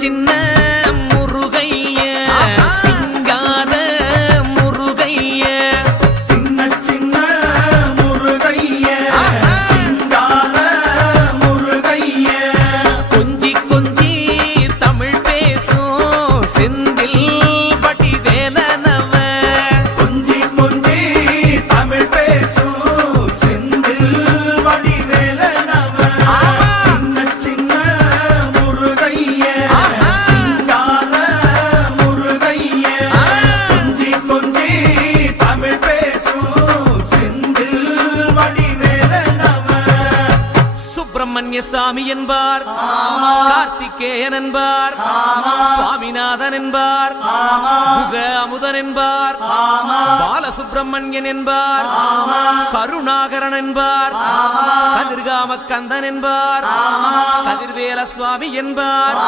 சின்ன முருகைய சிங்கார முருகைய சின்ன சின்ன முருகைய சிங்கார முருகைய கொஞ்சி கொஞ்சி தமிழ் பேசும் செந்தில் வடிவேலனவ கொஞ்சி கொஞ்சி தமிழ் பேசும் செந்தில் வடிவேலனவ சின்ன சின்ன முருகைய சிங்கார முருகைய கொஞ்சி கொஞ்சி தமிழ் பேசும் செந்தில் வடிவேலனவ சுப்பிரமணிய சாமி என்பார், கார்த்திகேயன் என்பார், சுவாமிநாதன் என்பார், முக அமுதன் என்பார், பாலசுப்பிரமணியன் என்பார், கருணாகரன் என்பார், கதிர்காம கந்தன் என்பார், கதிர்வேல சுவாமி என்பார்.